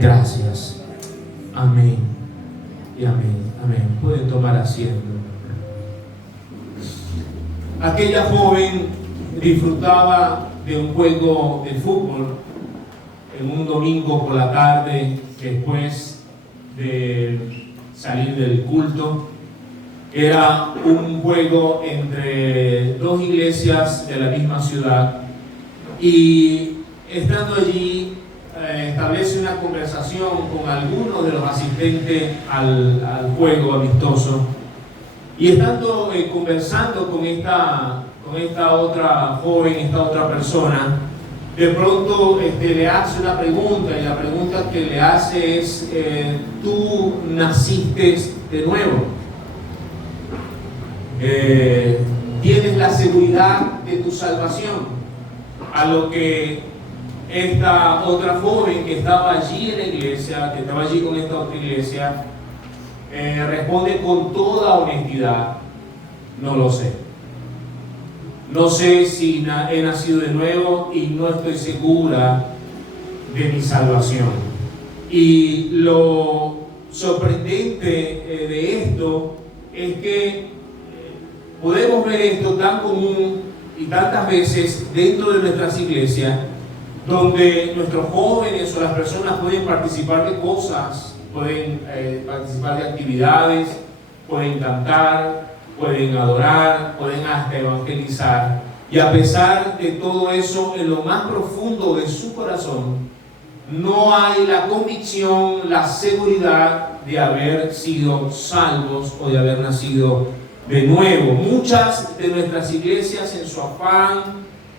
gracias. Amén y amén, amén. Pueden tomar asiento. Aquella joven disfrutaba de un juego de fútbol en un domingo por la tarde después de salir del culto. Era un juego entre dos iglesias de la misma ciudad y estando allí establece una conversación con algunos de los asistentes al juego amistoso y estando conversando con esta otra joven, esta otra persona, de pronto le hace una pregunta y la pregunta que le hace es ¿tú naciste de nuevo? ¿Tienes la seguridad de tu salvación? A lo que esta otra joven que estaba allí en la iglesia, que estaba allí con esta otra iglesia, responde con toda honestidad: no lo sé. No sé si he nacido de nuevo y no estoy segura de mi salvación. Y lo sorprendente de esto es que podemos ver esto tan común y tantas veces dentro de nuestras iglesias, donde nuestros jóvenes o las personas pueden participar de cosas, pueden participar de actividades, pueden cantar, pueden adorar, pueden hasta evangelizar, y a pesar de todo eso, en lo más profundo de su corazón no hay la convicción, la seguridad de haber sido salvos o de haber nacido de nuevo. Muchas de nuestras iglesias, en su afán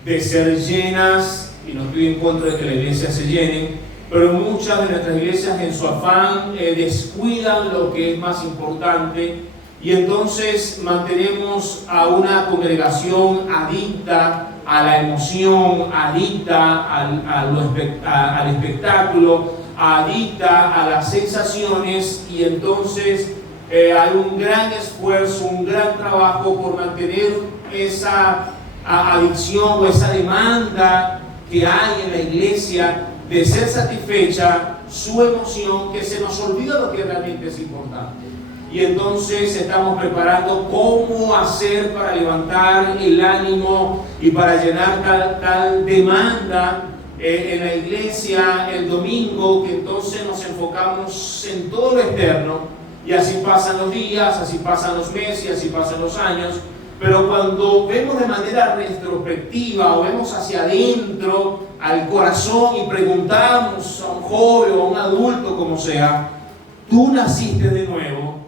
de ser llenas, y no estoy en contra de que la iglesia se llene, pero muchas de nuestras iglesias, en su afán, descuidan lo que es más importante, y entonces mantenemos a una congregación adicta a la emoción, adicta al espectáculo, adicta a las sensaciones, y entonces hay un gran esfuerzo, un gran trabajo por mantener esa adicción o esa demanda que hay en la iglesia de ser satisfecha su emoción, que se nos olvida lo que realmente es importante. Y entonces estamos preparando cómo hacer para levantar el ánimo y para llenar tal demanda en la iglesia el domingo, que entonces nos enfocamos en todo lo externo, y así pasan los días, así pasan los meses, y así pasan los años. Pero cuando vemos de manera retrospectiva o vemos hacia adentro al corazón y preguntamos a un joven o a un adulto, como sea, ¿tú naciste de nuevo?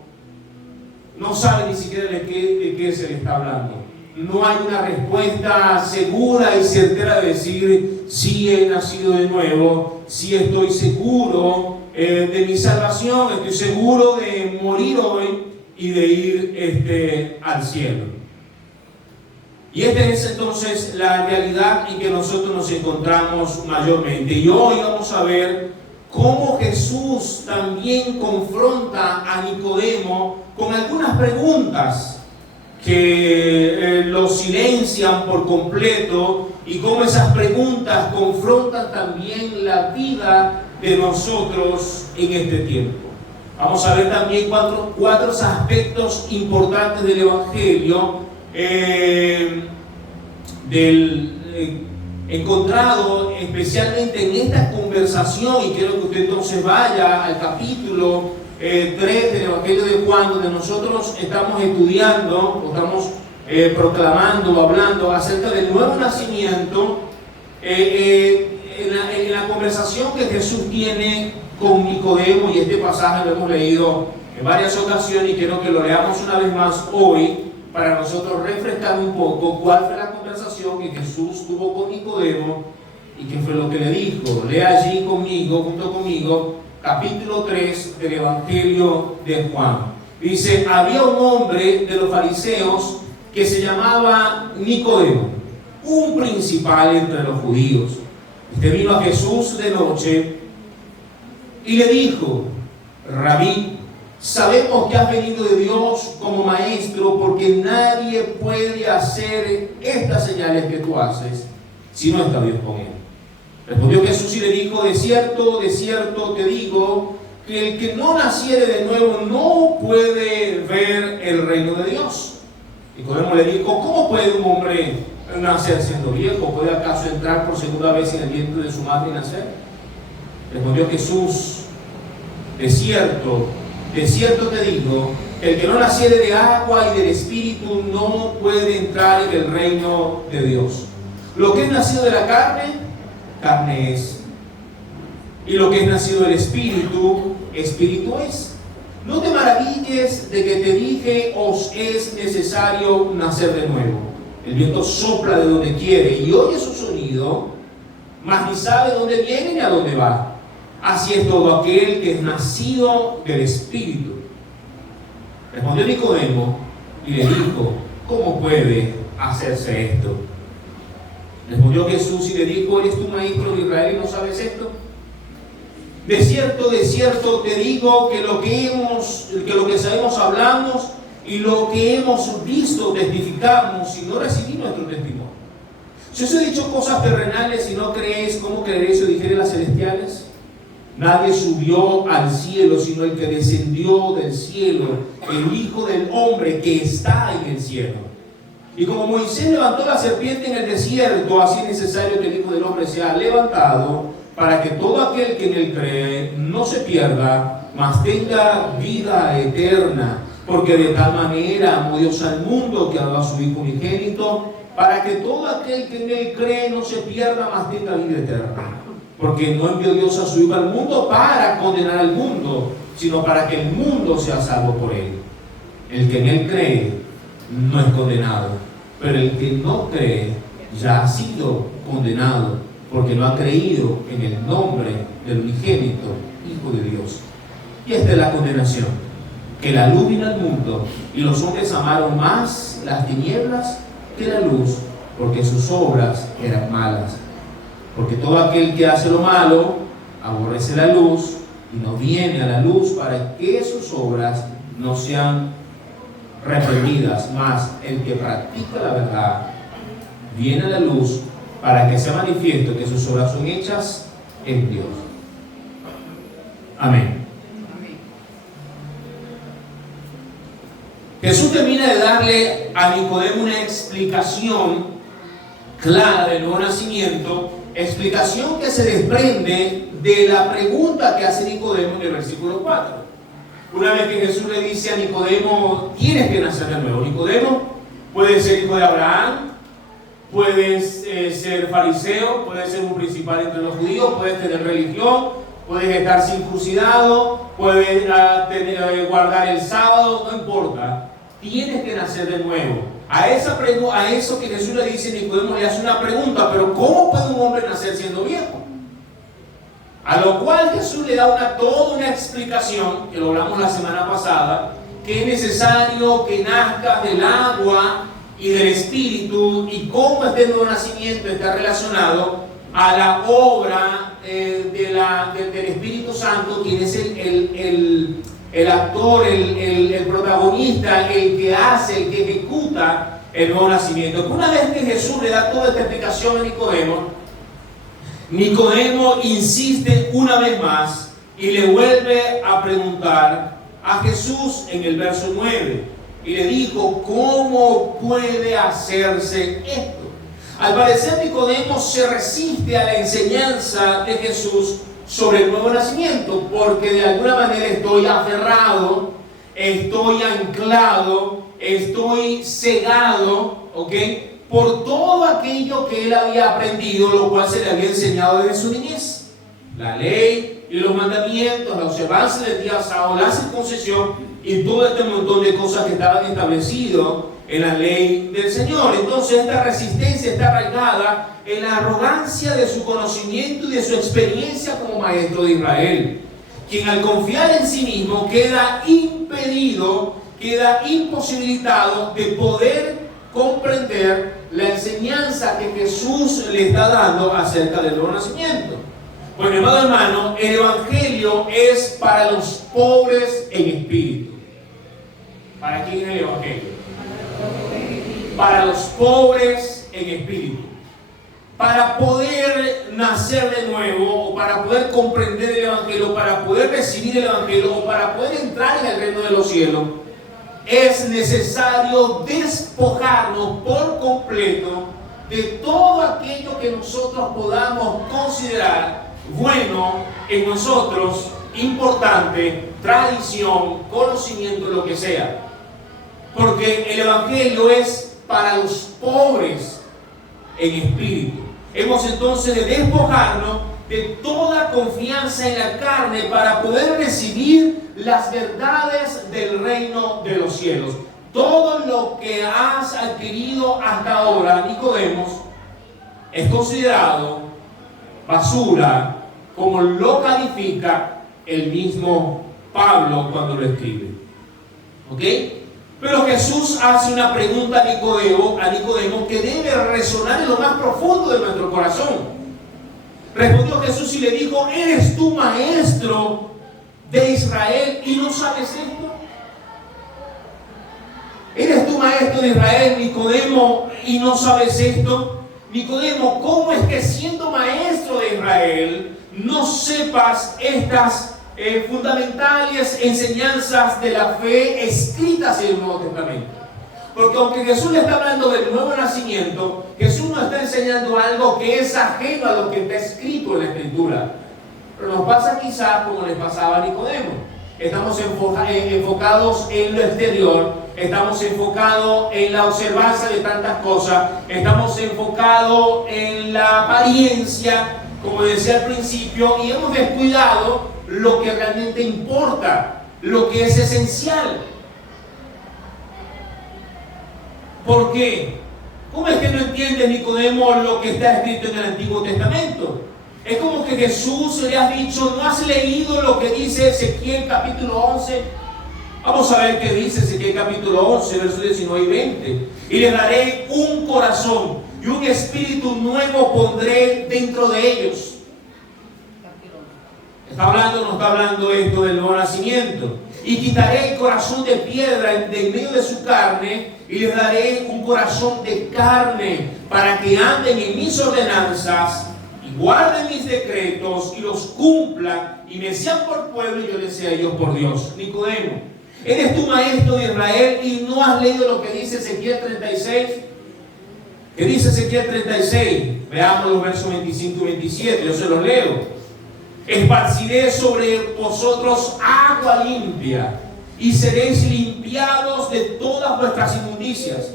No sabe ni siquiera de qué se le está hablando. No hay una respuesta segura y certera de decir: sí he nacido de nuevo, sí estoy seguro de mi salvación, estoy seguro de morir hoy y de ir al cielo. Y esta es entonces la realidad en que nosotros nos encontramos mayormente. Y hoy vamos a ver cómo Jesús también confronta a Nicodemo con algunas preguntas que lo silencian por completo, y cómo esas preguntas confrontan también la vida de nosotros en este tiempo. Vamos a ver también cuatro aspectos importantes del Evangelio encontrado especialmente en esta conversación, y quiero que usted entonces vaya al capítulo 3 del Evangelio de Juan, donde nosotros estamos estudiando, o estamos proclamando o hablando acerca del nuevo nacimiento, en la conversación que Jesús tiene con Nicodemo. Y este pasaje lo hemos leído en varias ocasiones y quiero que lo leamos una vez más hoy para nosotros refrescar un poco cuál fue la conversación que Jesús tuvo con Nicodemo y qué fue lo que le dijo. Lea allí conmigo, junto conmigo, capítulo 3 del Evangelio de Juan. Dice: había un hombre de los fariseos que se llamaba Nicodemo, un principal entre los judíos. Vino a Jesús de noche y le dijo: Rabí, sabemos que has venido de Dios como maestro, porque nadie puede hacer estas señales que tú haces si no está Dios con él. Respondió Jesús y le dijo: de cierto te digo, que el que no naciere de nuevo no puede ver el reino de Dios. Nicodemo le dijo: ¿cómo puede un hombre nacer siendo viejo? ¿Puede acaso entrar por segunda vez en el vientre de su madre y nacer? Respondió Jesús: de cierto te digo, el que no naciere de agua y del Espíritu no puede entrar en el reino de Dios. Lo que es nacido de la carne, carne es. Y lo que es nacido del Espíritu, Espíritu es. No te maravilles de que te dije: os es necesario nacer de nuevo. El viento sopla de donde quiere y oye su sonido, mas ni sabe dónde viene ni a dónde va. Así es todo aquel que es nacido del Espíritu. Respondió Nicodemo y le dijo: ¿cómo puede hacerse esto? Respondió Jesús y le dijo: ¿eres tú maestro de Israel y no sabes esto? De cierto te digo que lo que sabemos hablamos, y lo que hemos visto testificamos, y no recibí nuestro testimonio. Si os he dicho cosas terrenales y no creéis, ¿cómo creeréis si os dijere las celestiales? Nadie subió al cielo sino el que descendió del cielo, el Hijo del Hombre que está en el cielo. Y como Moisés levantó la serpiente en el desierto, así es necesario que el Hijo del Hombre sea levantado, para que todo aquel que en él cree no se pierda, mas tenga vida eterna. Porque de tal manera amó Dios al mundo, que ha dado a su Hijo unigénito, para que todo aquel que en él cree no se pierda, mas tenga vida eterna. Porque no envió Dios a su Hijo al mundo para condenar al mundo, sino para que el mundo sea salvo por él. El que en él cree no es condenado, pero el que no cree ya ha sido condenado, porque no ha creído en el nombre del unigénito Hijo de Dios. Y esta es la condenación: que la luz vino al mundo, y los hombres amaron más las tinieblas que la luz, porque sus obras eran malas. Porque todo aquel que hace lo malo aborrece la luz y no viene a la luz, para que sus obras no sean reprendidas. Mas el que practica la verdad viene a la luz, para que sea manifiesto que sus obras son hechas en Dios. Amén. Jesús termina de darle a Nicodemo una explicación clara del nuevo nacimiento, explicación que se desprende de la pregunta que hace Nicodemo en el versículo 4. Una vez que Jesús le dice a Nicodemo: tienes que nacer de nuevo. Nicodemo puede ser hijo de Abraham, puedes ser fariseo, puedes ser un principal entre los judíos, puedes tener religión, puedes estar circuncidado, puedes guardar el sábado, no importa. Tienes que nacer de nuevo. A eso que Jesús le dice, Nicodemo le hace una pregunta: pero ¿cómo puede un hombre nacer siendo viejo? A lo cual Jesús le da toda una explicación, que lo hablamos la semana pasada, que es necesario que nazcas del agua y del Espíritu, y cómo este nuevo nacimiento está relacionado a la obra del Espíritu Santo, quien es el actor, el protagonista, el que hace, el que ejecuta el nuevo nacimiento. Una vez que Jesús le da toda esta explicación a Nicodemo insiste una vez más y le vuelve a preguntar a Jesús en el verso 9. Y le dijo: ¿cómo puede hacerse esto? Al parecer Nicodemo se resiste a la enseñanza de Jesús sobre el nuevo nacimiento, porque de alguna manera estoy aferrado, estoy anclado, estoy cegado, ¿ok?, por todo aquello que él había aprendido, lo cual se le había enseñado desde su niñez. La ley y los mandamientos, la observancia del día sábado, la circuncisión y todo este montón de cosas que estaban establecidos en la ley del Señor. Entonces esta resistencia está arraigada en la arrogancia de su conocimiento y de su experiencia como maestro de Israel, quien al confiar en sí mismo queda impedido, queda imposibilitado de poder comprender la enseñanza que Jesús le está dando acerca del nuevo nacimiento. Pues mi amado hermano, el Evangelio es para los pobres en espíritu. ¿Para quién es el Evangelio? Para los pobres en espíritu. para poder nacer de nuevo, o para poder comprender el Evangelio, para poder recibir el Evangelio, o para poder entrar en el reino de los cielos, es necesario despojarnos por completo de todo aquello que nosotros podamos considerar bueno en nosotros, importante, tradición, conocimiento, lo que sea. Porque el Evangelio es para los pobres en espíritu. Hemos entonces de despojarnos de toda confianza en la carne para poder recibir las verdades del reino de los cielos. Todo lo que has adquirido hasta ahora, Nicodemos, es considerado basura, como lo califica el mismo Pablo cuando lo escribe. ¿Ok? Pero Jesús hace una pregunta a Nicodemo que debe resonar en lo más profundo de nuestro corazón. Respondió Jesús y le dijo: ¿eres tú maestro de Israel y no sabes esto? ¿Eres tú maestro de Israel, Nicodemo, y no sabes esto? Nicodemo, ¿cómo es que siendo maestro de Israel no sepas estas fundamentales enseñanzas de la fe escritas en el Nuevo Testamento? Porque aunque Jesús le está hablando del nuevo nacimiento, Jesús nos está enseñando algo que es ajeno a lo que está escrito en la Escritura. Pero nos pasa quizás como les pasaba a Nicodemo. Estamos enfocados en lo exterior, estamos enfocados en la observancia de tantas cosas, estamos enfocados en la apariencia, como decía al principio, y hemos descuidado lo que realmente importa, lo que es esencial. ¿Por qué? ¿Cómo es que no entiende Nicodemo lo que está escrito en el Antiguo Testamento? Es como que Jesús le ha dicho: ¿no has leído lo que dice Ezequiel capítulo 11? Vamos a ver qué dice Ezequiel capítulo 11, versos 19 y 20. Y les daré un corazón y un espíritu nuevo pondré dentro de ellos. ¿Está hablando o no está hablando esto del nuevo nacimiento? Y quitaré el corazón de piedra de en medio de su carne y les daré un corazón de carne para que anden en mis ordenanzas y guarden mis decretos y los cumplan y me sean por pueblo y yo les sea a ellos por Dios. Nicodemo, ¿eres tú maestro de Israel y no has leído lo que dice Ezequiel 36? ¿Qué dice Ezequiel 36? Veamos los versos 25 y 27, yo se los leo. Esparciré sobre vosotros agua limpia y seréis limpiados de todas vuestras inmundicias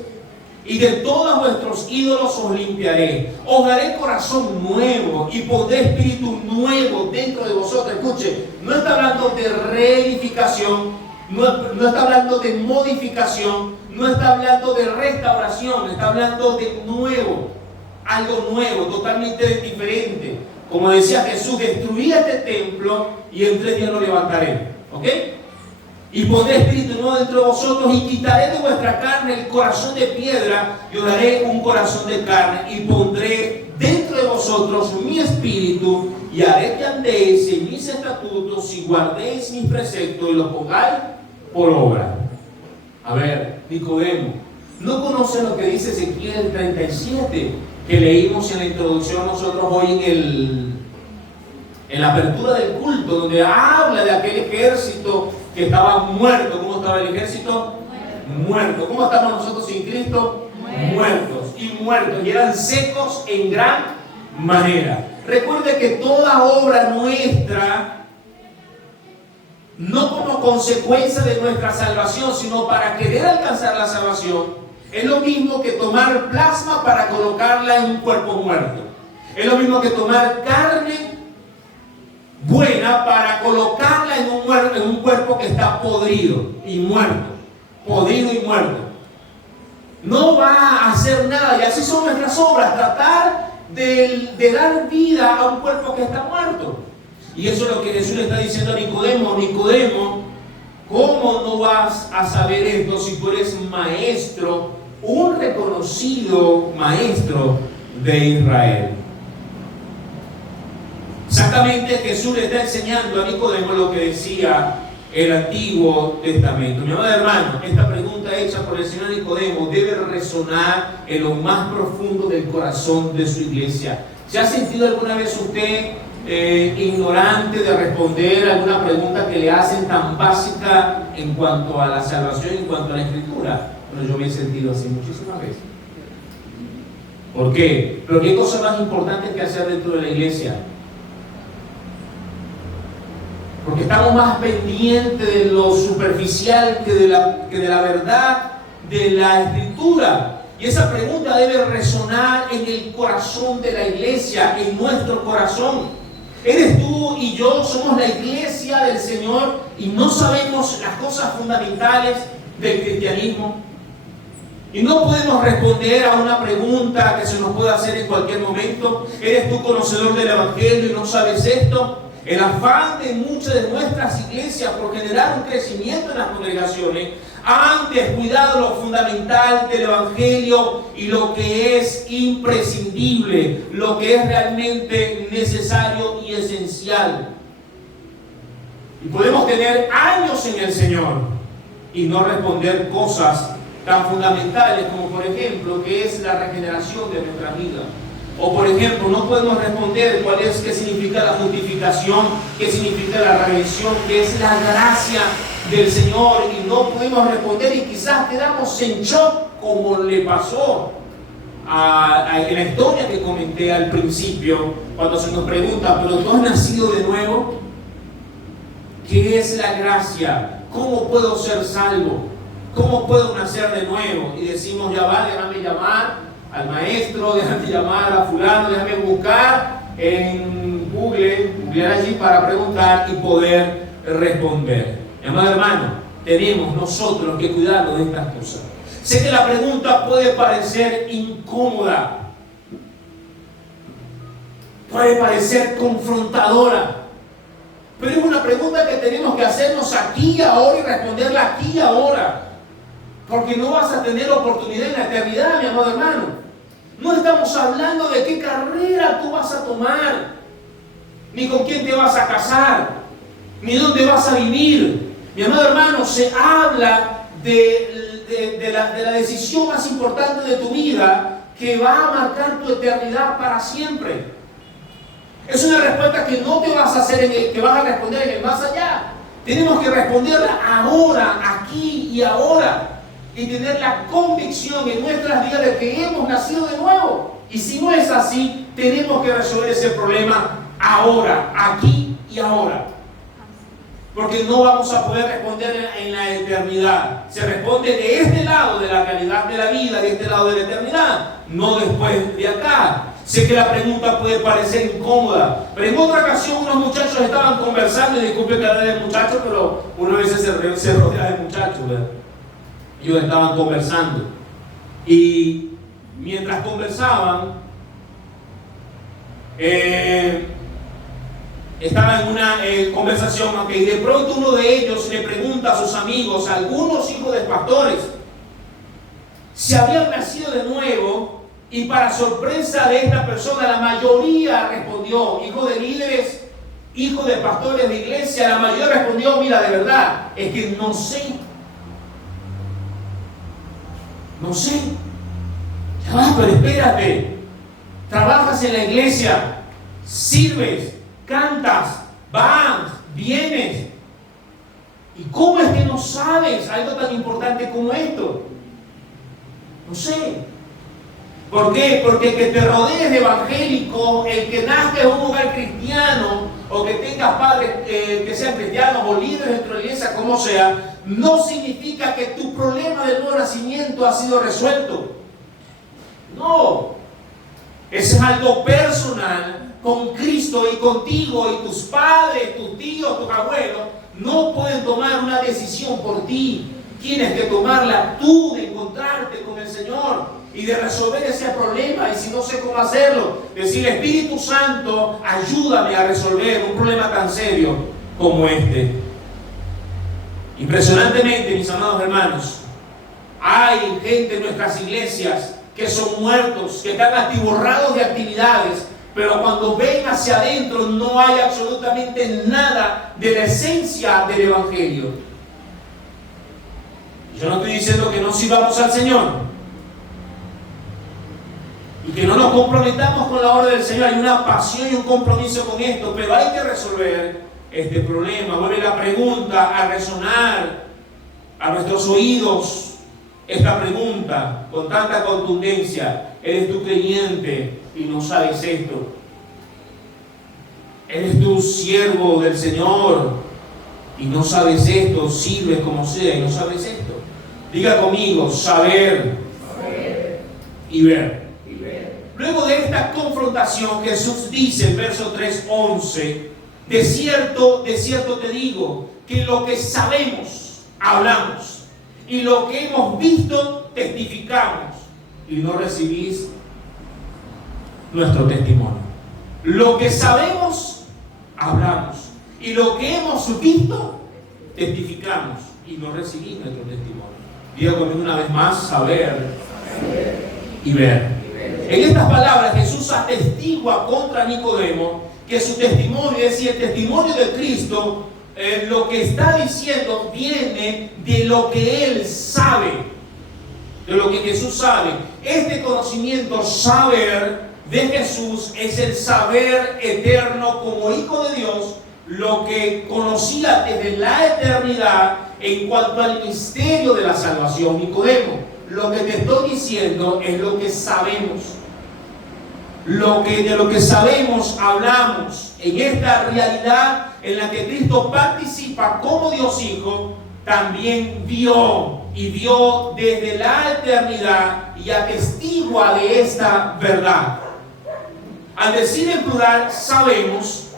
y de todos vuestros ídolos os limpiaré. Os daré corazón nuevo y pondré espíritu nuevo dentro de vosotros. Escuche, no está hablando de reedificación, no está hablando de modificación, no está hablando de restauración, está hablando de nuevo, algo nuevo, totalmente diferente. Como decía Jesús: destruí este templo y en 3 días lo levantaré. ¿Ok? Y pondré espíritu nuevo dentro de vosotros y quitaré de vuestra carne el corazón de piedra y os daré un corazón de carne y pondré dentro de vosotros mi espíritu y haré que andéis en mis estatutos y guardéis mis preceptos y los pongáis por obra. A ver, Nicodemo, ¿no conoce lo que dice Ezequiel 37? Que leímos en la introducción nosotros hoy en la apertura del culto, donde habla de aquel ejército que estaba muerto. ¿Cómo estaba el ejército? Muerto. ¿Cómo estamos nosotros sin Cristo? Muertos y muertos, y eran secos en gran manera. Recuerde que toda obra nuestra, no como consecuencia de nuestra salvación, sino para querer alcanzar la salvación, es lo mismo que tomar plasma para colocarla en un cuerpo muerto. Es lo mismo que tomar carne buena para colocarla en un cuerpo que está podrido y muerto. Podrido y muerto. No va a hacer nada. Y así son nuestras obras. Tratar de dar vida a un cuerpo que está muerto. Y eso es lo que Jesús le está diciendo a Nicodemo. Nicodemo, ¿cómo no vas a saber esto si tú eres maestro, un reconocido maestro de Israel? Exactamente, Jesús le está enseñando a Nicodemo lo que decía el Antiguo Testamento. Mi amado hermano, esta pregunta hecha por el Señor Nicodemo debe resonar en lo más profundo del corazón de su iglesia. ¿Se ha sentido alguna vez usted ignorante de responder alguna pregunta que le hacen tan básica en cuanto a la salvación, en cuanto a la Escritura? Bueno, yo me he sentido así muchísimas veces. ¿Por qué? Pero ¿qué cosa más importante que hacer dentro de la iglesia? Porque estamos más pendientes de lo superficial que de la verdad de la Escritura. Y esa pregunta debe resonar en el corazón de la iglesia, en nuestro corazón. Eres tú y yo, somos la iglesia del Señor y no sabemos las cosas fundamentales del cristianismo. Y no podemos responder a una pregunta que se nos puede hacer en cualquier momento. ¿Eres tú conocedor del Evangelio y no sabes esto? El afán de muchas de nuestras iglesias por generar un crecimiento en las congregaciones han descuidado lo fundamental del Evangelio y lo que es imprescindible, lo que es realmente necesario y esencial. Y podemos tener años en el Señor y no responder cosas tan fundamentales como, por ejemplo, qué es la regeneración de nuestra vida. O, por ejemplo, no podemos responder qué significa la justificación, qué significa la redención, qué es la gracia del Señor, y no podemos responder y quizás quedamos en shock, como le pasó en la historia que comenté al principio, cuando se nos pregunta, ¿pero tú has nacido de nuevo? ¿Qué es la gracia? ¿Cómo puedo ser salvo? ¿Cómo puedo nacer de nuevo? Y decimos, ya va, déjame llamar al maestro, déjame llamar a fulano, déjame buscar en googlear allí para preguntar y poder responder. Mi amado hermano, tenemos nosotros que cuidarnos de estas cosas. Sé que la pregunta puede parecer incómoda, puede parecer confrontadora, pero es una pregunta que tenemos que hacernos aquí y ahora y responderla aquí y ahora. Porque no vas a tener oportunidad en la eternidad, mi amado hermano. No estamos hablando de qué carrera tú vas a tomar, ni con quién te vas a casar, ni dónde vas a vivir. Mi amado hermano, se habla de la decisión más importante de tu vida que va a marcar tu eternidad para siempre. Es una respuesta que no te vas a hacer que vas a responder en el más allá. Tenemos que responderla ahora, aquí y ahora. Y tener la convicción en nuestras vidas de que hemos nacido de nuevo. Y si no es así, tenemos que resolver ese problema ahora, aquí y ahora. Porque no vamos a poder responder en la eternidad. Se responde de este lado de la realidad de la vida, de este lado de la eternidad, no después de acá. Sé que la pregunta puede parecer incómoda, pero en otra ocasión unos muchachos estaban conversando, y disculpe que hable de muchachos, pero uno a veces se rodea de muchachos, ¿verdad? Ellos estaban conversando y mientras conversaban estaban en una conversación, y de pronto uno de ellos le pregunta a sus amigos, a algunos hijos de pastores, si habían nacido de nuevo, y para sorpresa de esta persona la mayoría respondió, hijos de líderes, hijos de pastores de iglesia, la mayoría respondió, mira, de verdad, es que no sé. No sé. Ya va, pero espérate. Trabajas en la iglesia, sirves, cantas, vas, vienes. ¿Y cómo es que no sabes algo tan importante como esto? No sé. ¿Por qué? Porque que te rodees de evangélicos, el que nazca en un hogar cristiano, o que tengas padres que sean cristianos o líderes dentro de la iglesia, como sea, no significa que tu problema del nuevo nacimiento ha sido resuelto. No. Eso es algo personal con Cristo y contigo, y tus padres, tus tíos, tus abuelos no pueden tomar una decisión por ti. Tienes que tomarla tú, de encontrarte con el Señor y de resolver ese problema. Y si no sé cómo hacerlo, decir, Espíritu Santo, ayúdame a resolver un problema tan serio como este. Impresionantemente, mis amados hermanos, hay gente en nuestras iglesias que son muertos, que están atiborrados de actividades, pero cuando ven hacia adentro no hay absolutamente nada de la esencia del Evangelio. Yo no estoy diciendo que no sirvamos al Señor y que no nos comprometamos con la obra del Señor. Hay una pasión y un compromiso con esto, pero hay que resolver este problema. Vuelve la pregunta a resonar a nuestros oídos. Esta pregunta con tanta contundencia: ¿eres tú creyente y no sabes esto? ¿Eres tú siervo del Señor y no sabes esto? ¿Sirves como sea y no sabes esto? Diga conmigo: saber y ver. Luego de esta confrontación, Jesús dice en verso 3:11: de cierto te digo, que lo que sabemos, hablamos, y lo que hemos visto, testificamos, y no recibís nuestro testimonio. Lo que sabemos, hablamos, y lo que hemos visto, testificamos, y no recibís nuestro testimonio. Diga conmigo una vez más: saber y ver. En estas palabras Jesús atestigua contra Nicodemo que su testimonio, es decir, el testimonio de Cristo, lo que está diciendo viene de lo que Él sabe, de lo que Jesús sabe. Este conocimiento, saber de Jesús, es el saber eterno como Hijo de Dios, lo que conocía desde la eternidad en cuanto al misterio de la salvación. Nicodemo, lo que te estoy diciendo es lo que sabemos. De lo que sabemos hablamos. En esta realidad en la que Cristo participa como Dios Hijo, también vio desde la eternidad y atestigua de esta verdad. Al decir en plural sabemos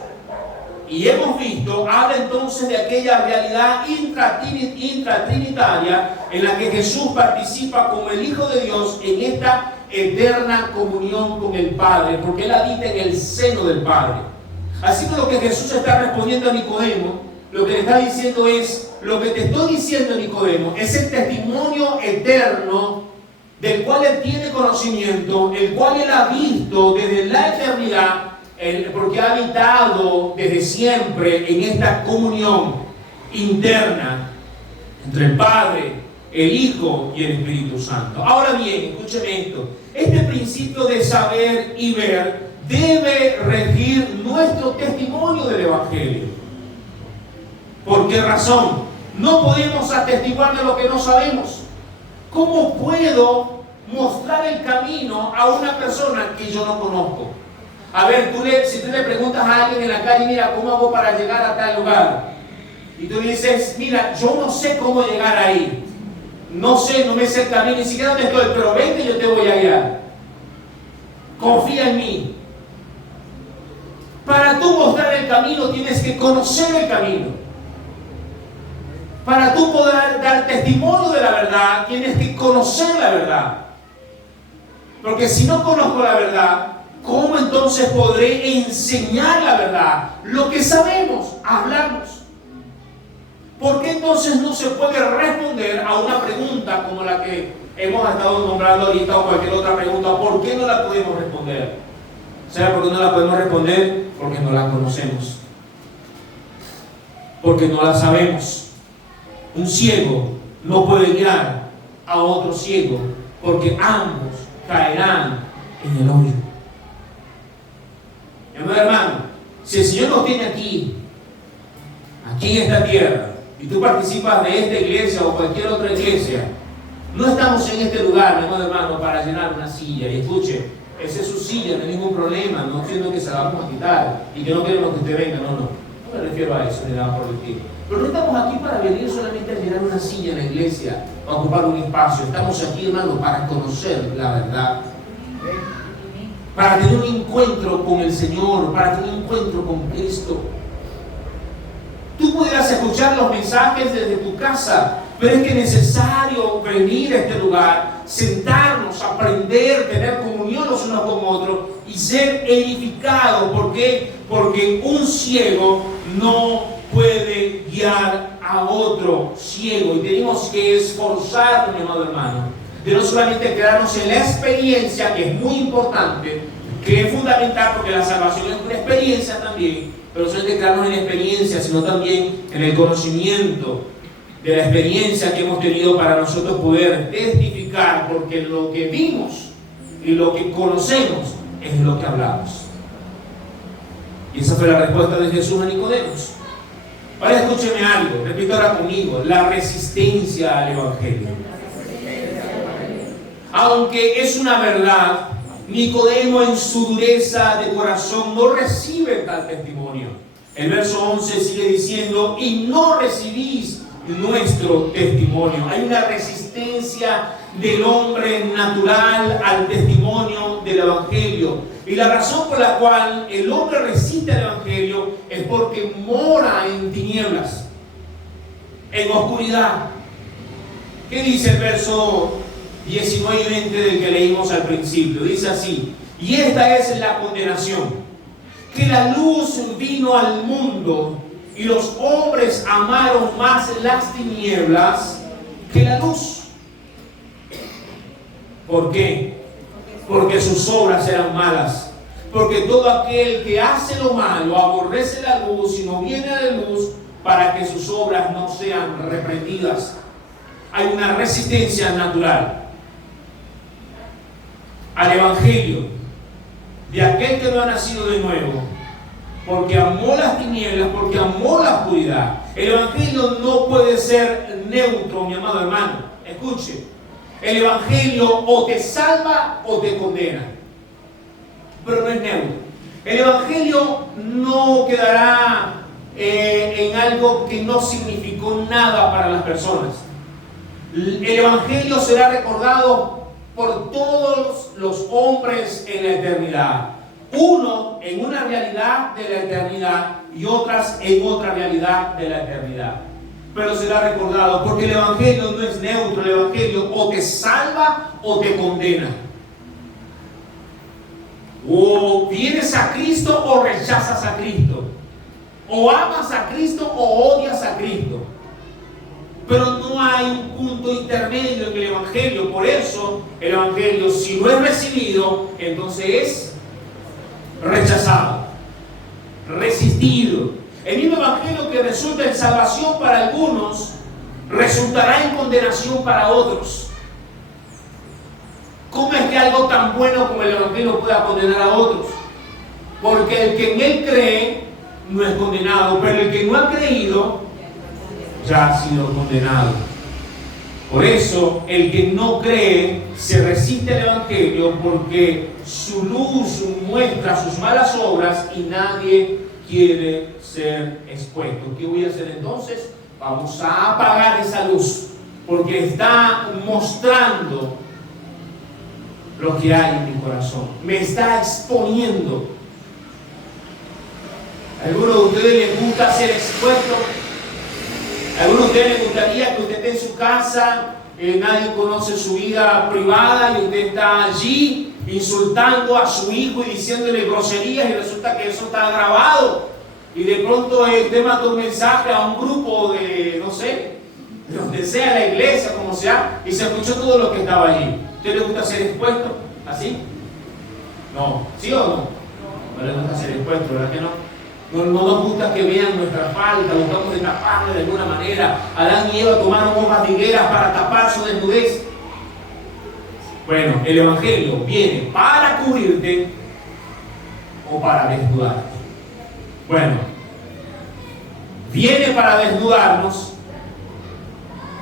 y hemos visto, habla entonces de aquella realidad intratrinitaria en la que Jesús participa como el Hijo de Dios en esta eterna comunión con el Padre, porque Él habita en el seno del Padre. Así que lo que Jesús está respondiendo a Nicodemo, lo que le está diciendo es: lo que te estoy diciendo, Nicodemo, es el testimonio eterno del cual Él tiene conocimiento, el cual Él ha visto desde la eternidad, porque ha habitado desde siempre en esta comunión interna entre el Padre, el Hijo y el Espíritu Santo. Ahora bien, escuchen esto: este principio de saber y ver debe regir nuestro testimonio del Evangelio. ¿Por qué razón? No podemos atestiguar de lo que no sabemos. ¿Cómo puedo mostrar el camino a una persona que yo no conozco? A ver, si tú le preguntas a alguien en la calle: mira, ¿cómo hago para llegar a tal lugar? Y tú dices: mira, yo no sé cómo llegar ahí. No sé, no me sé el camino, ni siquiera dónde estoy, pero ven que yo te voy a guiar. Confía en mí. Para tú mostrar el camino tienes que conocer el camino. Para tú poder dar testimonio de la verdad tienes que conocer la verdad. Porque si no conozco la verdad, ¿cómo entonces podré enseñar la verdad? Lo que sabemos, hablamos. ¿Por qué entonces no se puede responder a una pregunta como la que hemos estado nombrando ahorita, o cualquier otra pregunta? ¿Por qué no la podemos responder? ¿Sabe por qué no la podemos responder? Porque no la conocemos. Porque no la sabemos. Un ciego no puede guiar a otro ciego, porque ambos caerán en el hoyo. Hermano, si el Señor nos tiene aquí en esta tierra, y tú participas de esta iglesia o cualquier otra iglesia, no estamos en este lugar, hermano, para llenar una silla. Y escuche, esa es su silla, no hay ningún problema. No siento que se la vamos a quitar y que no queremos que usted venga, no me refiero a eso, ni nada por el estilo. Pero no estamos aquí para venir solamente a llenar una silla en la iglesia, a ocupar un espacio. Estamos aquí, hermano, para conocer la verdad, para tener un encuentro con el Señor, para tener un encuentro con Cristo. Tú pudieras escuchar los mensajes desde tu casa, pero es que es necesario venir a este lugar, sentarnos, aprender, tener comunión los unos con otros y ser edificados. ¿Por qué? Porque un ciego no puede guiar a otro ciego, y tenemos que esforzarnos, mi amado hermano, de no solamente quedarnos en la experiencia, que es muy importante, que es fundamental porque la salvación es una experiencia también, pero no solamente quedarnos en experiencia, sino también en el conocimiento de la experiencia que hemos tenido para nosotros poder testificar, porque lo que vimos y lo que conocemos es lo que hablamos. Y esa fue la respuesta de Jesús a Nicodemo. Ahora escúcheme algo, repito ahora conmigo, la resistencia al Evangelio. Aunque es una verdad, Nicodemo en su dureza de corazón no recibe tal testimonio. El verso 11 sigue diciendo, y no recibís nuestro testimonio. Hay una resistencia del hombre natural al testimonio del Evangelio. Y la razón por la cual el hombre resiste al Evangelio es porque mora en tinieblas, en oscuridad. ¿Qué dice el verso 19 y 20 del que leímos al principio? Dice así, y esta es la condenación, que la luz vino al mundo y los hombres amaron más las tinieblas que la luz. ¿Por qué? Porque sus obras eran malas. Porque todo aquel que hace lo malo aborrece la luz y no viene a la luz para que sus obras no sean reprendidas. Hay una resistencia natural al Evangelio de aquel que no ha nacido de nuevo, porque amó las tinieblas, porque amó la oscuridad. El Evangelio no puede ser neutro, mi amado hermano. Escuche, el Evangelio o te salva o te condena, pero no es neutro. El Evangelio no quedará en algo que no significó nada para las personas. El Evangelio será recordado por todos los hombres en la eternidad. Uno en una realidad de la eternidad y otras en otra realidad de la eternidad. Pero será recordado porque el Evangelio no es neutro. El Evangelio o te salva o te condena. O vienes a Cristo o rechazas a Cristo. O amas a Cristo o odias a Cristo. Pero no hay un punto intermedio en el Evangelio. Por eso el Evangelio, si no es recibido, entonces es rechazado, resistido. El mismo Evangelio que resulta en salvación para algunos, resultará en condenación para otros. ¿Cómo es que algo tan bueno como el Evangelio pueda condenar a otros? Porque el que en él cree no es condenado, pero el que no ha creído ya ha sido condenado. Por eso el que no cree se resiste al Evangelio, porque su luz muestra sus malas obras y nadie quiere ser expuesto. ¿Qué voy a hacer entonces? Vamos a apagar esa luz, porque está mostrando lo que hay en mi corazón, me está exponiendo. ¿A alguno de ustedes les gusta ser expuesto? ¿A alguno de ustedes les gustaría que usted esté en su casa, nadie conoce su vida privada y usted está allí insultando a su hijo y diciéndole groserías y resulta que eso está grabado? Y de pronto usted manda un mensaje a un grupo de, no sé, de donde sea, la iglesia, como sea, y se escuchó todo lo que estaba allí. ¿A usted le gusta ser expuesto así? No. ¿Sí o no? No le gusta ser expuesto, ¿verdad que no? No nos gusta que vean nuestra falta, buscamos de taparle de alguna manera. Adán y Eva tomaron hojas de higuera para tapar su desnudez. Bueno, el Evangelio viene para cubrirte o para desnudarte. Bueno, viene para desnudarnos,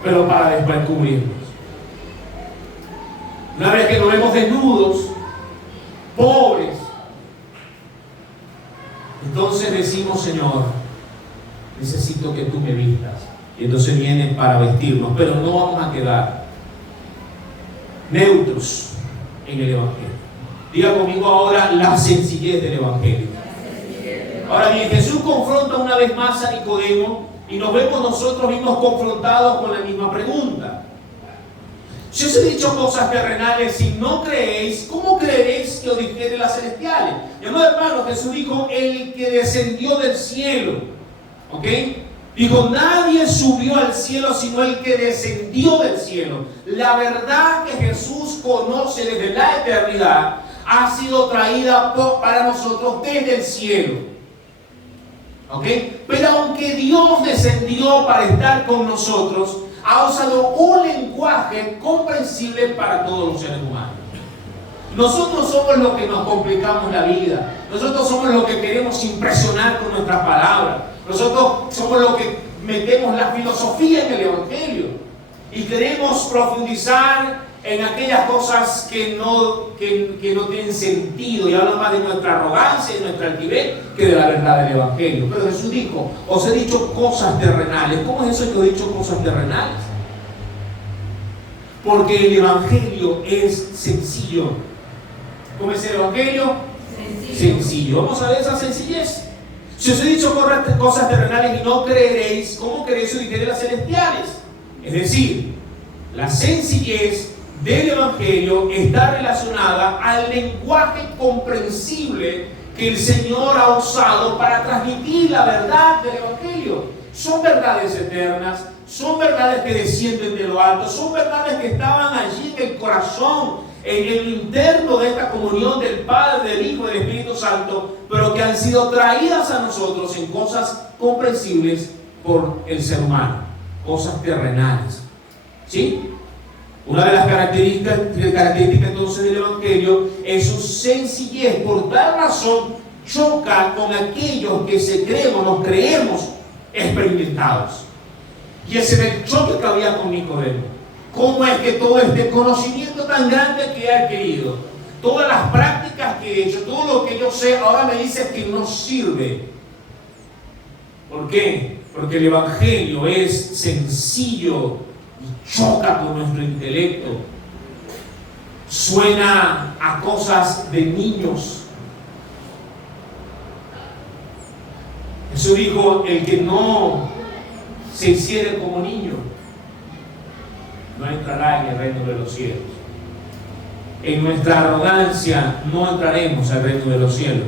pero para después cubrirnos. Una vez que nos vemos desnudos, pobres, entonces decimos: Señor, necesito que tú me vistas. Y entonces viene para vestirnos, pero no vamos a quedar neutros en el Evangelio. Diga conmigo ahora la sencillez del Evangelio. Ahora bien, Jesús confronta una vez más a Nicodemo y nos vemos nosotros mismos confrontados con la misma pregunta. Si os he dicho cosas terrenales, si no creéis, ¿cómo creeréis que os dijere las celestiales? Y hermano, Jesús dijo: el que descendió del cielo. ¿Ok? Dijo: nadie subió al cielo sino el que descendió del cielo. La verdad que Jesús conoce desde la eternidad ha sido traída para nosotros desde el cielo. ¿Ok? Pero aunque Dios descendió para estar con nosotros, ha usado un lenguaje comprensible para todos los seres humanos. Nosotros somos los que nos complicamos la vida. Nosotros somos los que queremos impresionar con nuestras palabras. Nosotros somos los que metemos la filosofía en el Evangelio y queremos profundizar en aquellas cosas que no tienen sentido, y habla más de nuestra arrogancia y nuestra altivez que de la verdad del Evangelio. Pero Jesús dijo: os he dicho cosas terrenales. ¿Cómo es eso que os he dicho cosas terrenales? Porque el Evangelio es sencillo. ¿Cómo es el Evangelio? Sencillo. Vamos a ver esa sencillez. Si os he dicho cosas terrenales y no creeréis, ¿cómo creéis si diréis las celestiales? Es decir, la sencillez del Evangelio está relacionada al lenguaje comprensible que el Señor ha usado para transmitir la verdad del Evangelio. Son verdades eternas, son verdades que descienden de lo alto, son verdades que estaban allí en el corazón, en el interno de esta comunión del Padre, del Hijo y del Espíritu Santo, pero que han sido traídas a nosotros en cosas comprensibles por el ser humano, cosas terrenales. ¿Sí? Una de las características entonces del Evangelio es su sencillez. Por tal razón choca con aquellos que nos creemos experimentados. Y ese es el choque que había con Nicodemo. ¿Cómo es que todo este conocimiento tan grande que he adquirido, todas las prácticas que he hecho, todo lo que yo sé, ahora me dice que no sirve? ¿Por qué? Porque el Evangelio es sencillo y choca con nuestro intelecto. Suena a cosas de niños. Jesús dijo: el que no se hiciere como niño no entrará en el reino de los cielos. En nuestra arrogancia no entraremos al reino de los cielos,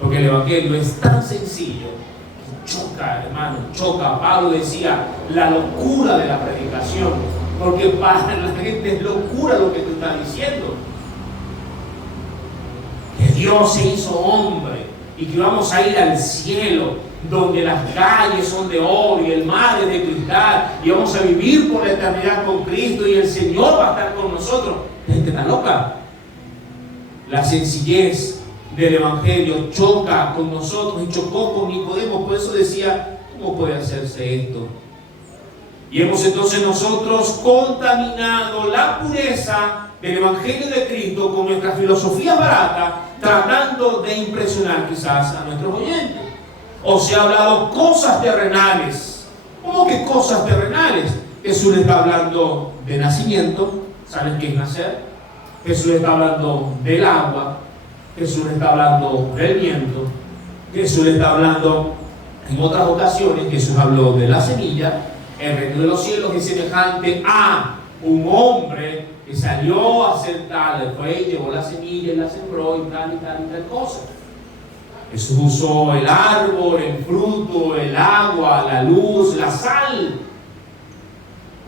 porque el Evangelio es tan sencillo que choca, hermano, choca. Pablo decía: la locura de la predicación, porque para la gente es locura lo que tú estás diciendo. Que Dios se hizo hombre y que vamos a ir al cielo, donde las calles son de oro y el mar es de cristal, y vamos a vivir por la eternidad con Cristo y el Señor va a estar con nosotros. La gente está loca. La sencillez del Evangelio choca con nosotros y chocó con Nicodemo. Por eso decía: ¿cómo puede hacerse esto? Y hemos entonces nosotros contaminado la pureza del Evangelio de Cristo con nuestra filosofía barata, tratando de impresionar quizás a nuestros oyentes. O se ha hablado cosas terrenales. ¿Cómo que cosas terrenales? Jesús le está hablando de nacimiento. ¿Saben qué es nacer? Jesús le está hablando del agua. Jesús le está hablando del viento. Jesús le está hablando en otras ocasiones. Jesús habló de la semilla. El reino de los cielos es semejante a un hombre que salió a hacer tal, fue, llevó la semilla y la sembró y tal cosa. Jesús usó el árbol, el fruto, el agua, la luz, la sal.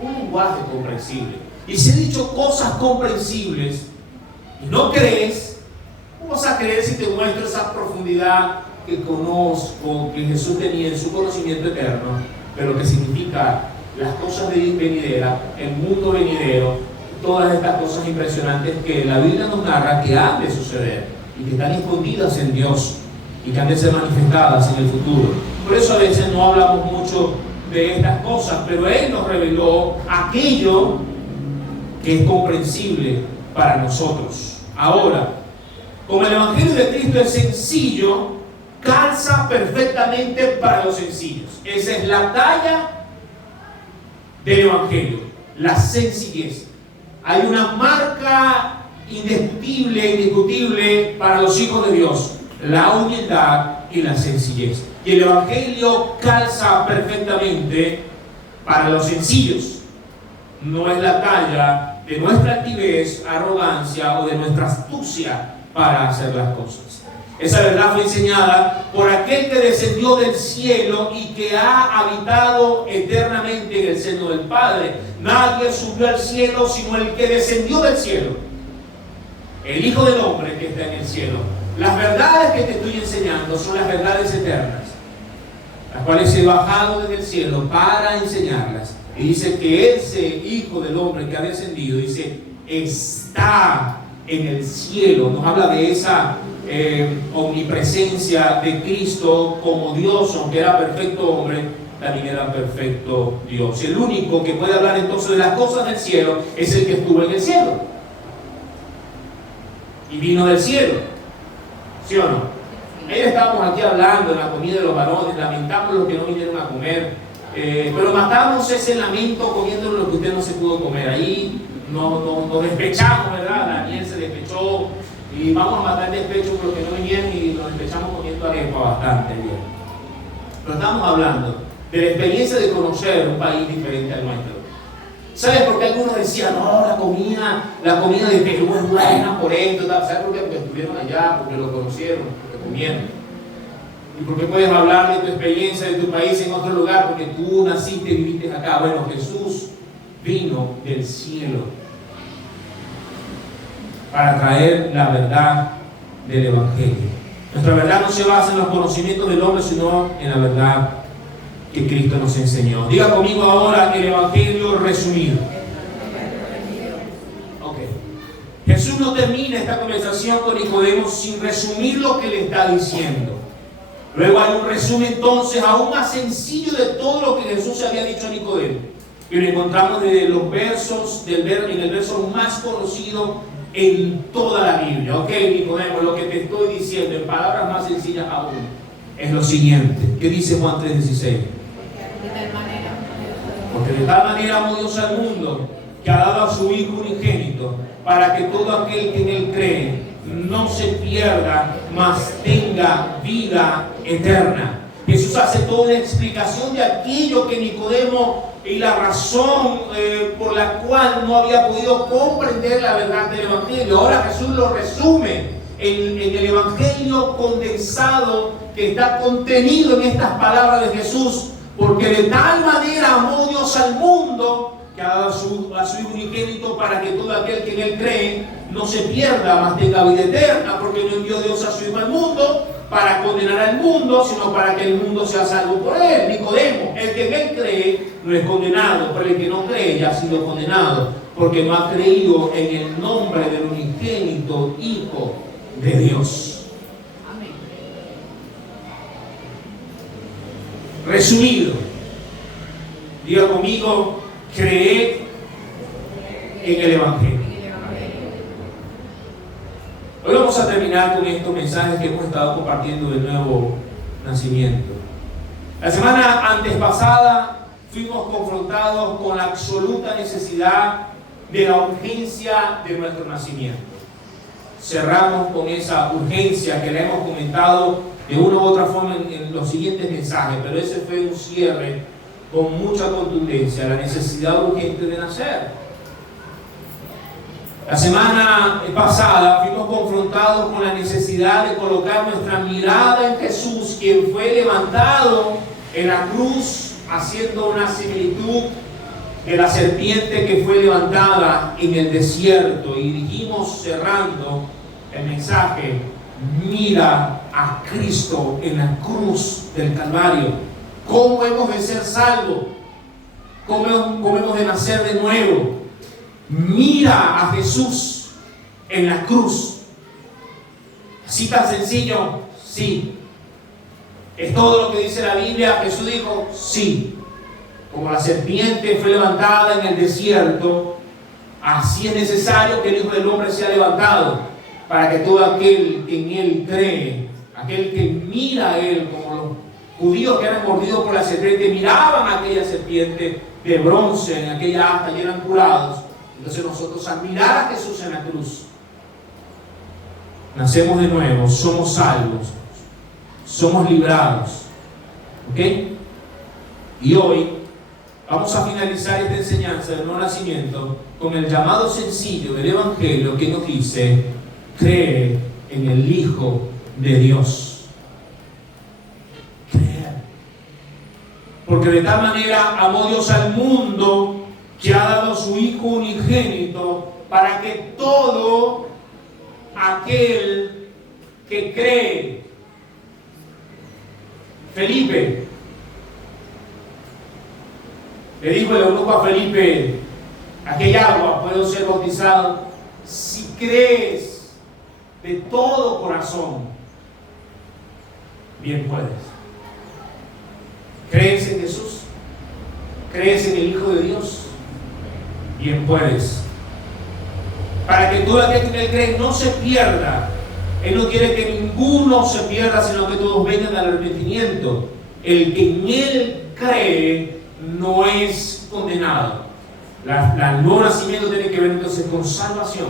Un lenguaje comprensible. Y si he dicho cosas comprensibles y no crees, ¿cómo vas a creer si te muestro esa profundidad que conozco, que Jesús tenía en su conocimiento eterno, de lo que significa las cosas de venidera, el mundo venidero, todas estas cosas impresionantes que la Biblia nos narra que han de suceder y que están escondidas en Dios y que han de ser manifestadas en el futuro? Por eso a veces no hablamos mucho de estas cosas, pero Él nos reveló aquello que es comprensible para nosotros. Ahora, como el Evangelio de Cristo es sencillo, calza perfectamente para los sencillos. Esa es la talla del Evangelio, la sencillez. Hay una marca indiscutible para los hijos de Dios: la humildad y la sencillez. Y el Evangelio calza perfectamente para los sencillos. No es la talla de nuestra altivez, arrogancia o de nuestra astucia para hacer las cosas. Esa verdad fue enseñada por aquel que descendió del cielo y que ha habitado eternamente en el seno del Padre. Nadie subió al cielo sino el que descendió del cielo, el Hijo del Hombre que está en el cielo. Las verdades que te estoy enseñando son las verdades eternas, las cuales he bajado desde el cielo para enseñarlas. Y dice que ese Hijo del Hombre que ha descendido, dice, está en el cielo. Nos habla de esa omnipresencia de Cristo como Dios, aunque era perfecto hombre, también era perfecto Dios. El único que puede hablar entonces de las cosas del cielo es el que estuvo en el cielo y vino del cielo, ¿sí o no? Ayer estábamos aquí hablando de la comida de los varones, lamentamos los que no vinieron a comer, pero matamos ese lamento comiendo lo que usted no se pudo comer. Ahí nos despechamos, ¿verdad? Daniel se despechó y vamos a matar despecho por los que no vinieron y nos despechamos comiendo arepa bastante bien. Pero estamos hablando de la experiencia de conocer un país diferente al nuestro. ¿Sabes por qué algunos decían, no, la comida de Perú es buena por esto? ¿Sabes por qué? Porque estuvieron allá, porque lo conocieron, porque comieron. ¿Y por qué puedes hablar de tu experiencia de tu país en otro lugar? Porque tú naciste y viviste acá. Bueno, Jesús vino del cielo para traer la verdad del Evangelio. Nuestra verdad no se basa en los conocimientos del hombre, sino en la verdad que Cristo nos enseñó. Diga conmigo ahora el Evangelio resumido. Ok. Jesús no termina esta conversación con Nicodemo sin resumir lo que le está diciendo. Luego hay un resumen entonces aún más sencillo de todo lo que Jesús había dicho a Nicodemo. Y lo encontramos desde los versos, en el verso más conocido en toda la Biblia. Ok, Nicodemo, lo que te estoy diciendo en palabras más sencillas aún es lo siguiente. ¿Qué dice Juan 3:16? Porque de tal manera amó Dios al mundo, que ha dado a su Hijo unigénito, para que todo aquel que en Él cree no se pierda, mas tenga vida eterna. Jesús hace toda una explicación de aquello que Nicodemo y la razón por la cual no había podido comprender la verdad del Evangelio. Ahora Jesús lo resume en el Evangelio condensado que está contenido en estas palabras de Jesús. Porque de tal manera amó Dios al mundo, que ha dado a su Hijo unigénito, para que todo aquel que en Él cree no se pierda, mas tenga vida eterna. Porque no envió Dios a su Hijo al mundo para condenar al mundo, sino para que el mundo sea salvo por Él. Nicodemo, el que en Él cree no es condenado, pero el que no cree ya ha sido condenado, porque no ha creído en el nombre del unigénito Hijo de Dios. Resumido, diga conmigo, creed en el Evangelio. Hoy vamos a terminar con estos mensajes que hemos estado compartiendo del nuevo nacimiento. La semana antes pasada fuimos confrontados con la absoluta necesidad de la urgencia de nuestro nacimiento. Cerramos con esa urgencia que le hemos comentado de una u otra forma en los siguientes mensajes, pero ese fue un cierre con mucha contundencia, la necesidad urgente de nacer. La semana pasada fuimos confrontados con la necesidad de colocar nuestra mirada en Jesús, quien fue levantado en la cruz, haciendo una similitud de la serpiente que fue levantada en el desierto. Y dijimos, cerrando el mensaje, mira a Cristo en la cruz del Calvario. ¿Cómo hemos de ser salvos? ¿Cómo hemos de nacer de nuevo? Mira a Jesús en la cruz. ¿Así tan sencillo? Sí. ¿Es todo lo que dice la Biblia? Jesús dijo, sí. Como la serpiente fue levantada en el desierto, así es necesario que el Hijo del Hombre sea levantado, para que todo aquel que en Él cree, aquel que mira a Él, como los judíos que eran mordidos por la serpiente, miraban a aquella serpiente de bronce en aquella asta y eran curados. Entonces nosotros, al mirar a Jesús en la cruz, nacemos de nuevo, somos salvos, somos librados. ¿Ok? Y hoy vamos a finalizar esta enseñanza del nuevo nacimiento con el llamado sencillo del Evangelio que nos dice: cree en el Hijo de Dios. Creer. Porque de tal manera amó Dios al mundo, que ha dado a su Hijo unigénito, para que todo aquel que cree. Felipe, le dijo el eunuco a Felipe, aquella agua puede ser bautizado si crees de todo corazón. Bien puedes. ¿Crees en Jesús? ¿Crees en el Hijo de Dios? Bien puedes. Para que todo aquel que en él cree no se pierda. Él no quiere que ninguno se pierda, sino que todos vengan al arrepentimiento. El que en él cree no es condenado. El nuevo nacimiento tiene que ver entonces con salvación.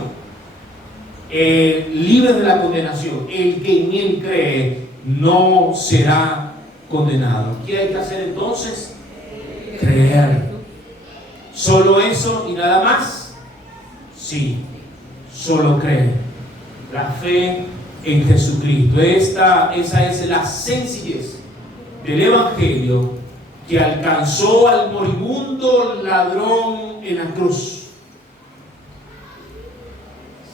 Libre de la condenación. El que en él cree no será condenado. ¿Qué hay que hacer entonces? Creer. ¿Solo eso y nada más? Sí, solo creer. La fe en Jesucristo. Esa es la sencillez del Evangelio que alcanzó al moribundo ladrón en la cruz.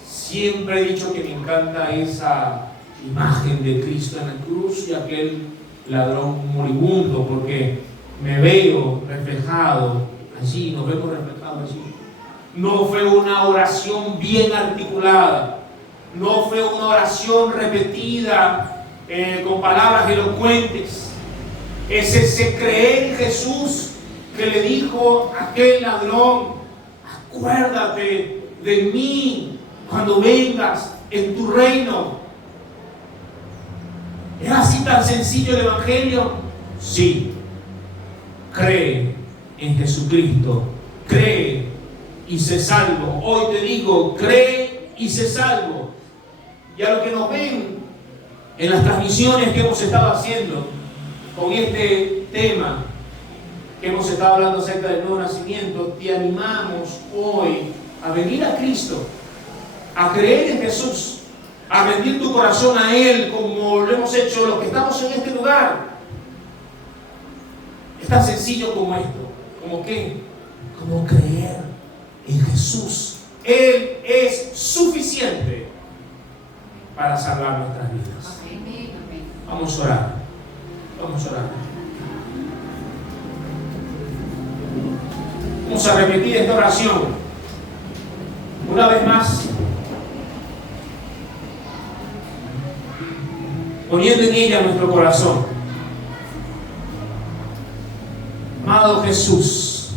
Siempre he dicho que me encanta esa imagen de Cristo en la cruz y aquel ladrón moribundo, porque me veo reflejado allí, nos vemos reflejados allí. No fue una oración bien articulada, no fue una oración repetida con palabras elocuentes. Es ese creer en Jesús que le dijo a aquel ladrón: acuérdate de mí cuando vengas en tu reino. ¿Es así tan sencillo el Evangelio? Sí. Cree en Jesucristo, cree y sé salvo. Hoy te digo, cree y sé salvo. Y a lo que nos ven en las transmisiones que hemos estado haciendo con este tema que hemos estado hablando acerca del nuevo nacimiento, te animamos hoy a venir a Cristo, a creer en Jesús, a rendir tu corazón a Él, como lo hemos hecho los que estamos en este lugar. Es tan sencillo como esto. ¿Cómo qué? Como creer en Jesús. Él es suficiente para salvar nuestras vidas. Vamos a orar. Vamos a orar. Vamos a repetir esta oración una vez más, poniendo en ella nuestro corazón. Amado Jesús,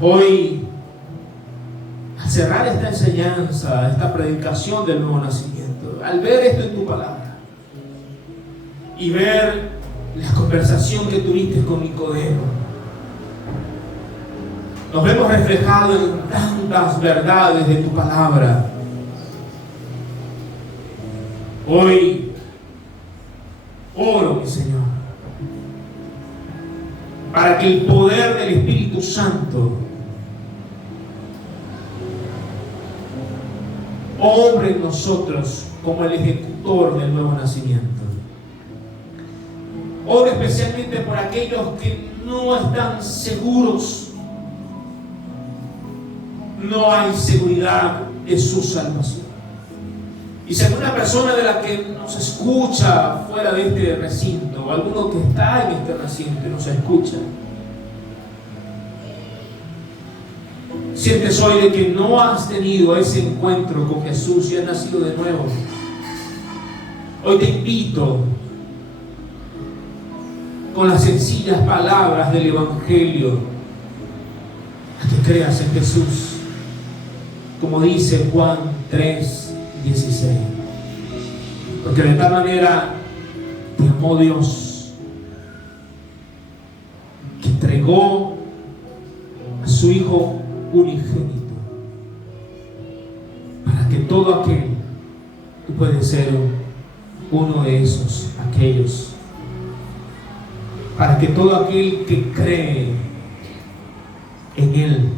hoy, al cerrar esta enseñanza, esta predicación del nuevo nacimiento, al ver esto en tu palabra y ver la conversación que tuviste con Nicodemo, nos vemos reflejados en tantas verdades de tu palabra. Hoy oro, mi Señor, para que el poder del Espíritu Santo obre en nosotros como el ejecutor del nuevo nacimiento. Oro especialmente por aquellos que no están seguros. No hay seguridad de su salvación. Y si alguna persona de la que nos escucha fuera de este recinto, o alguno que está en este recinto y nos escucha, sientes hoy de que no has tenido ese encuentro con Jesús y has nacido de nuevo, hoy te invito con las sencillas palabras del Evangelio a que creas en Jesús, como dice Juan 3:16. Porque de tal manera te amó Dios que entregó a su Hijo unigénito, para que todo aquel, tú puedes ser uno de esos, aquellos, para que todo aquel que cree en Él,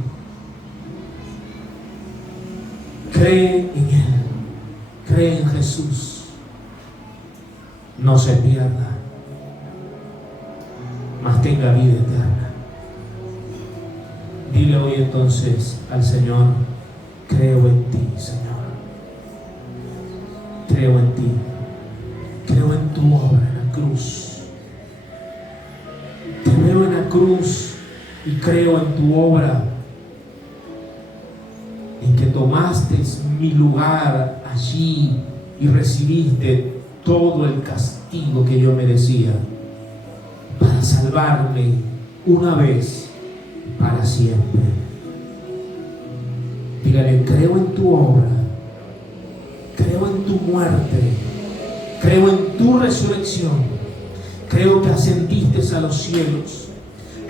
cree en Él, cree en Jesús, no se pierda, mas tenga vida eterna. Dile hoy entonces al Señor: creo en ti, Señor. creo en ti. Creo en tu obra en la cruz. Te veo en la cruz y creo en tu obra, en que tomaste mi lugar allí y recibiste todo el castigo que yo merecía para salvarme una vez para siempre. Dígale: creo en tu obra, creo en tu muerte, creo en tu resurrección, creo que ascendiste a los cielos,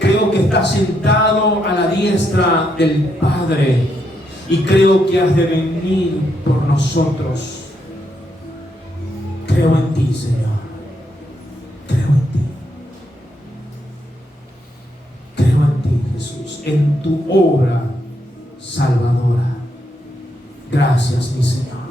creo que estás sentado a la diestra del Padre y creo que has de venir por nosotros. Creo en ti, Señor. Creo en ti. Creo en ti, Jesús, en tu obra salvadora. Gracias, mi Señor.